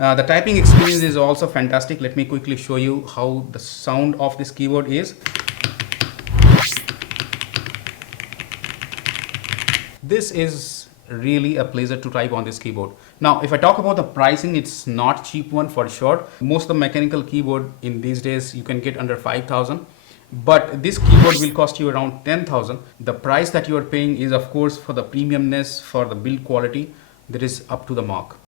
The typing experience is also fantastic. Let me quickly show you how the sound of this keyboard is. This is really a pleasure to type on this keyboard. Now, if I talk about the pricing, it's not cheap one for sure. Most of the mechanical keyboard in these days you can get under 5,000. But this keyboard will cost you around 10,000. The price that you are paying is of course for the premiumness, for the build quality that is up to the mark.